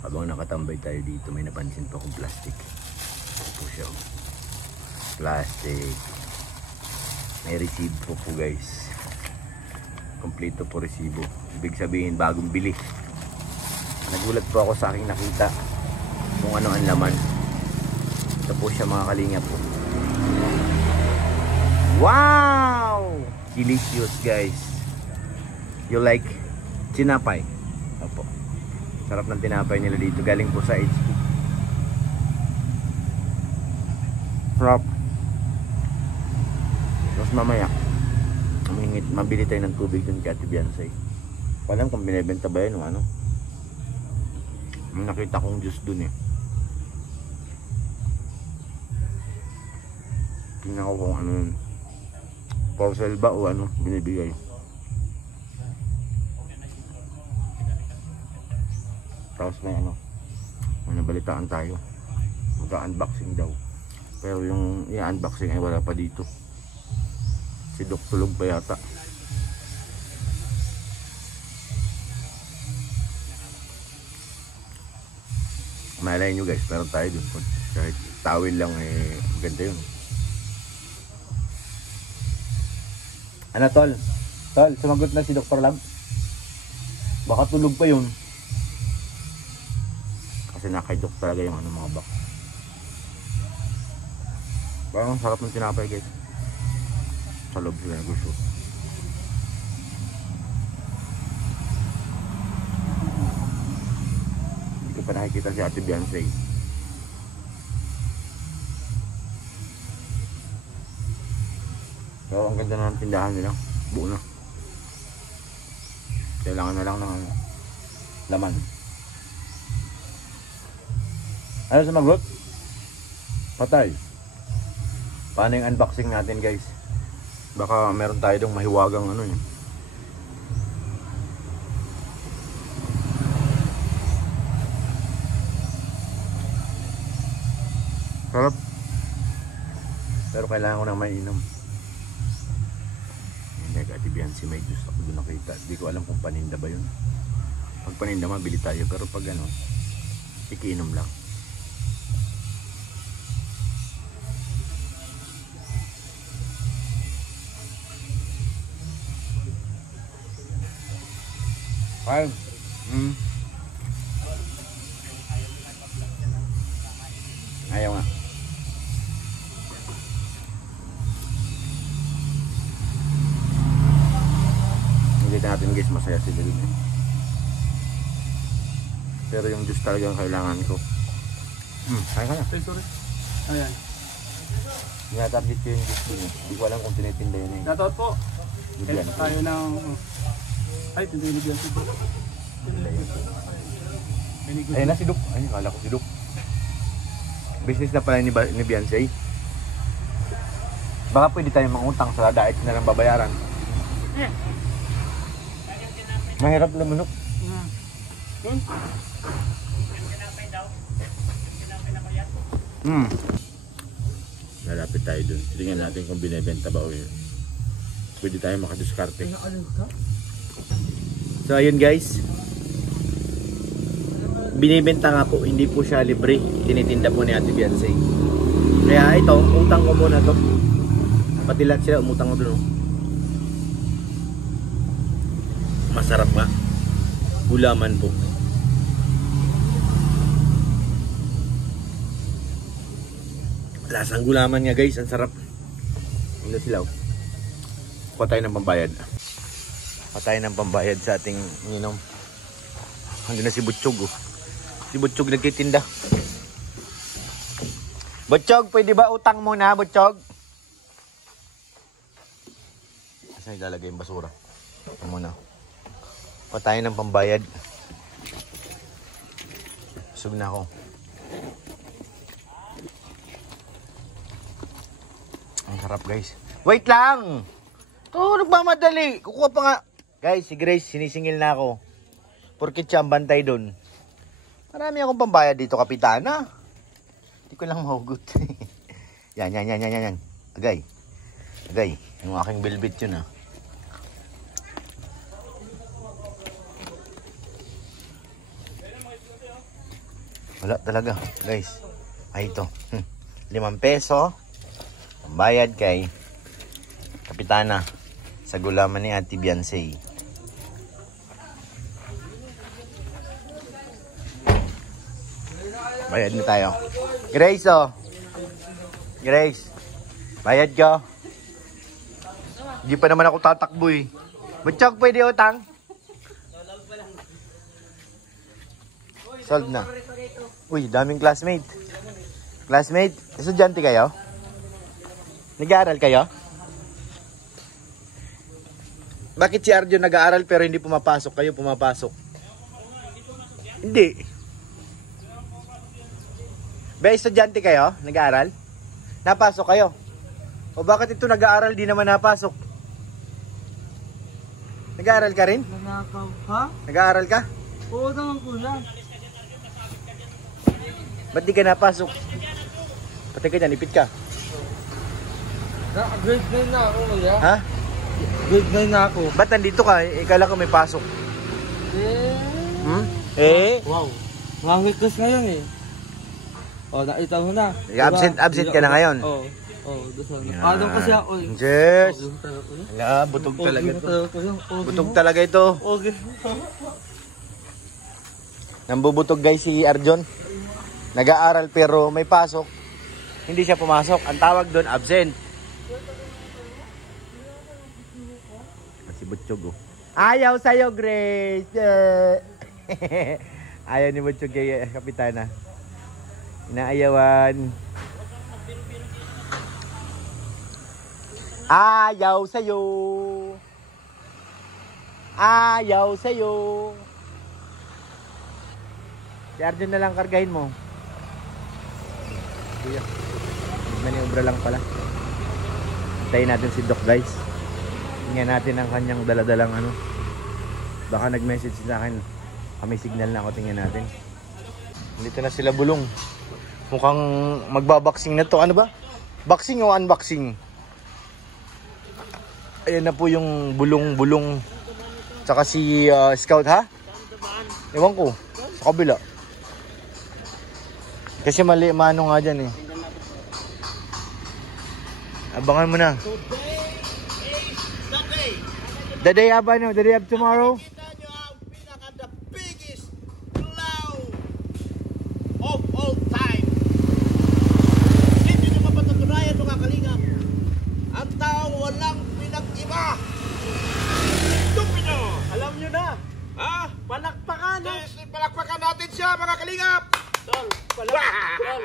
Habang nakatambay tayo dito, may napansin pa akong plastic. Ito po siya. Plastic. May receipt po guys. Kompleto po resibo. Ibig sabihin bagong bili. Nagulat po ako sa aking nakita kung ano ang laman. Ito po siya mga kalingap po. Wow! Delicious guys. You like tinapay? Opo. Sarap ng tinapay nila dito. Galing po sa HP. Sarap. Tapos mamaya mabili tayo ng tubig dun kay Ate Biansay. Walang kung binibenta ba yun o ano. May nakita kong juice dun eh. Tingnan ko kung ano yun. Porcel ba o ano binibigay. Tapos may ano, may nabalitaan tayo. Mag-unboxing daw. Pero yung i-unboxing ay wala pa dito. Si Dok tulog pa yata. Malay nyo guys, meron tayo dun. Kahit tawil lang eh, maganda yun. Ano tol? Tol, sumagot na si Dr. Lab. Baka tulog pa yun. Kasi nakaidok talaga yung ano, mga bak. Parang sarap ng tinapay guys. Sa loob sila na gusto. Hindi ko pa nakikita si Ate Biansay. So ang ganda na ng tindahan nila. Buo na. Kailangan na lang ng laman. Ano sumagot? Patay. Paano yung unboxing natin guys? Baka meron tayo dong mahiwagang ano yun. Sarap. Pero kailangan ko nang mainom. Hindi ka Ate Biansay, may juice ako doon nakita. Hindi ko alam kung paninda ba yun. Pag paninda mabili tayo. Pero pag ano, ikiinom lang. Ay, ayaw nga. Hindi natin guys, masaya sila dun eh. Pero yung juice talaga ang kailangan ko. Kaya ka na. Ay, sorry. Ayan. Tinatarget ko yung juice dun eh. Hindi ko alam kung tinitinda yun eh. Shoutout po. Bibigyan ko. Tayo ng... Ay, tinibigyan si Dok. Ayun na si Dok. Ayun, kala ko si Dok. Business na pala ni Biansay. Baka pwede tayo mangutang sa dait na lang babayaran. Mahirap lang manok. Lalapit tayo dun. Tingnan natin kung binibenta ba o yun. Pwede tayo makadiskarte. So ayun guys. Binibenta nga po, hindi po siya libre. Tinitinda po ni Ate Biansay. Kaya ito, utang ko muna to. Pati lahat sila, umutang ko dun. Masarap nga. Gulaman po. Lasang gulaman nga guys, ang sarap. Ano sila? Kuha tayo ng pambayad. Kuha tayo ng pambayad sa ating inom. Hanggang na si Butchog oh. Si Butchog nagtitinda. Butchog, pwede ba utang muna, Butchog? Saan ilalagay yung basura? Ito muna. Kuha tayo ng pambayad. Busog na ako. Ang sarap guys. Wait lang! Ito, nagmamadali. Kukuha pa nga. Guys, si Grace, sinisingil na ako. Porkit siya ang bantay dun. Marami akong pambayad dito, kapitana. Hindi ko lang mahugot. Yan. Agay. Agay. Yung aking velvet yun ah. Wala talaga, guys. Ay, ito. 5 peso. Bayad kay Kapitana sa gulaman ni Ate Beyonce. Bayad na tayo. Grace, oh. Grace. Bayad ka. Hindi pa naman ako tatakbo eh. Butchok, pwede utang? Solve na. Uy, daming classmate. Classmate, estudyante kayo? Nag-aaral kayo? Bakit si Arjun nag-aaral pero hindi pumapasok? Kayo pumapasok? Hindi. Ba, estudyante kayo? Nag-aaral? Napasok kayo? O bakit ito nag-aaral di naman napasok? Nag-aaral ka rin? Nanakaw ka? Nag-aaral ka? Oo naman kuya. Ba't di ka napasok? Pati ka dyan, ipit ka. Grade 9 na ako kuya. Ha? Grade 9 na ako. Ba't nandito ka? Ikala ko may pasok. Wow. Mangikos ngayon eh. Oh, nakita mo na. Absent ka na ngayon. Oo. Doon na. Ano kasi ako eh. Yes. Oh, Wala, butog talaga ito. Oh, Butog talaga ito. Okay. Nambubutog guys si Arjun. Nag-aaral pero may pasok. Hindi siya pumasok. Ang tawag doon, absent. Si Butchog oh. Ayaw sa'yo, Grace. Ayaw ni Butchog kay Kapitana. Inaayawan. Ayaw sa'yo. Ayaw sa'yo. Si Arjun na lang kargahin mo. Kuya. Maniobra lang pala. Tayo natin si Doc guys. Tingnan natin ang kanyang daladalang ano. Baka nag-message sa akin. May signal na ako, tingnan natin. Dito na sila bulong. Mukhang magbaboxing na to. Ano ba? Boxing o unboxing? Ayan na po yung bulong-bulong. Tsaka si Scout ha? Ewan ko. Sa kabila. Kasi mali, mano nga dyan eh. Abangan mo na. The day of ano? The day of tomorrow? Kita nyo ang pinaka-the biggest cloud of all time. Hindi nyo mapatutunayan mga kalingap. Ang taong walang pinag-iba. Stupido! Alam nyo na. Ha? Palakpakan. Yes, palakpakan natin siya mga kalingap. Tol, palakpakan.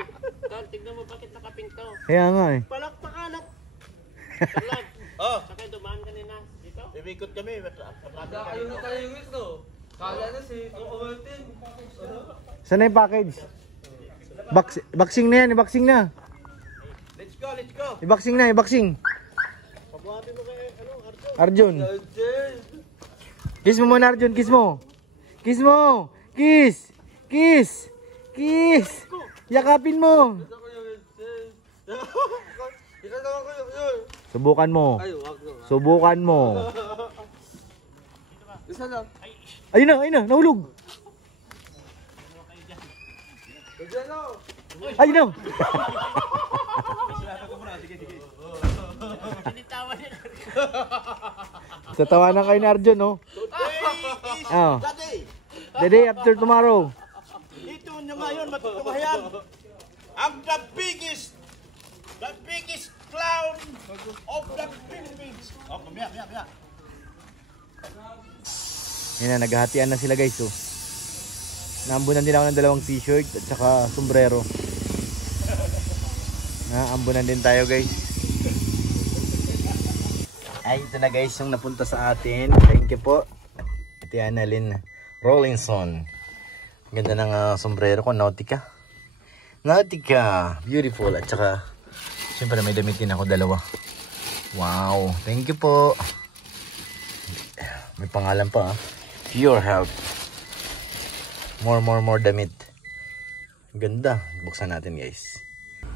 Tol, tignan mo bakit nakapinto. Kaya nga eh. Palakpakan. Talad. Oh, Sakay dumaan kanina dito. bibikot kami. Ayun na tayo yung ito. Kala na si Kukulitin. Saan na yung package? Boxing na yan, i-boxing na. Let's go, let's go. I-boxing na, i-boxing. Pabuhatin mo kay Arjun. Arjun. Kiss mo muna Arjun, kiss mo. Kiss mo. Kiss. Kiss. Kiss. Yakapin mo. Subukan mo. Ay, wag mo. Subukan mo. Isa lang. Ayun na, nahulog. Ayun na. Sa tawanan kayo ni Arjun, no? Oh. Daddy, The day after tomorrow. dito nyo ngayon matutuhayan ang the biggest clown of the Philippines. Oh, mamaya. Yan na, naghahatian na sila guys, oh. Naambunan din ako ng 2 t-shirt at saka sombrero. Naambunan din tayo guys. Ay, ito na guys yung napunta sa atin. Thank you po. Ate Annalyn Rollinson. Ganda ng sombrero ko, Nautica. Nautica, beautiful. At saka, siyempre may damit din ako 2. Wow, thank you po. May pangalan pa Pure Health. More damit. Ganda. Buksan natin guys.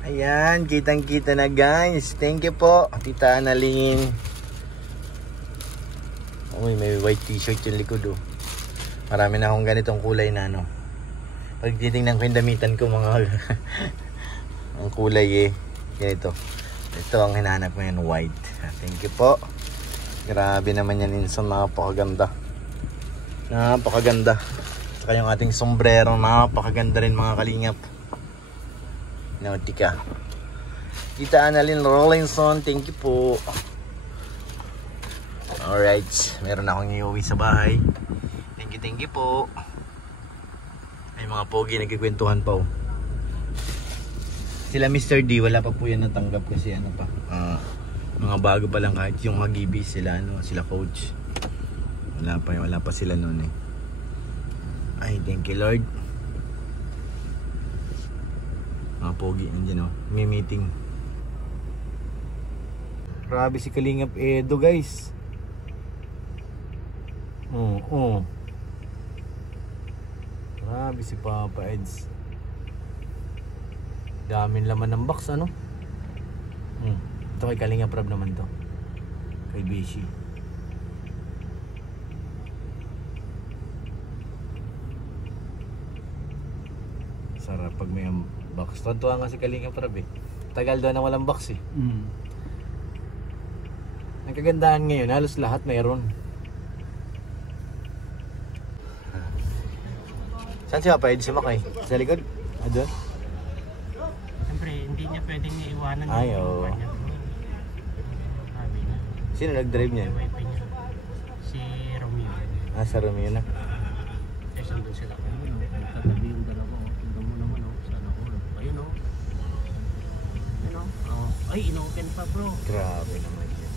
Ayan, kitang-kita na guys. Thank you po, Tita Annalyn. Uy, may white t-shirt yung likod oh. Marami na akong ganitong kulay na ano. Pag titingnan ko yung damitan ko mga ang kulay eh. Ganito. Ito ang hinahanap ko yan, white. Thank you po. Grabe naman yan, Inson. Napakaganda. Napakaganda. Saka yung ating sombrero, napakaganda rin mga kalingap. Nautica. Tita Annalyn Rollinson, thank you po. Alright, meron akong iuwi sa bahay. Thank you po. Ay mga pogi, nagkikwentuhan pa oh. Sila Mr. D, wala pa po yan natanggap kasi ano pa. Mga bago pa lang kahit yung Hagibi sila, ano, sila coach. Wala pa sila noon eh. Ay, thank you Lord. Mga pogi, nandiyan oh. May meeting. Grabe si Kalingap Edo guys. Grabe si Papa Eds. Daming laman ng box ano. Ito kay Kalingap Rab naman to. Kay Bishi. Sarap pag may box. Tuwa nga si Kalingap Rab eh. Tagal daw na walang box eh. Ang kagandahan ngayon, halos lahat mayroon. Saan si Papa Ed sumakay? Sa likod? Doon? Siyempre, hindi niya pwedeng iiwanan Ay, yung oo. kanya. Sabi niya, Sino nag-drive niya? yung wifi niya. Si Romeo. Sa Romeo na. Kasi doon sila. Nagtatabi yung dalawa. Tingnan mo naman, sana ko. Ayun o. Ay, inopen pa bro. Grabe naman yun.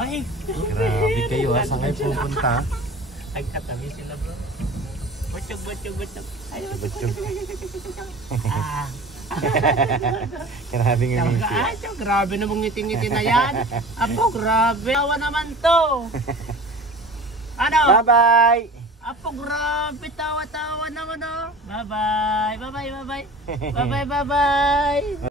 Ay! Grabe kayo ha. Saan kayo pupunta? Nagtatabi sila bro. Butchog. Ayun. Butchog. Ah. Grabe nga ngiti. Ay, grabe namang ngiti-ngiti na yan. Apo, grabe. Tawa naman to. Ano? Bye-bye! Apo, grabe. Tawa-tawa naman oh. Bye-bye. Bye-bye.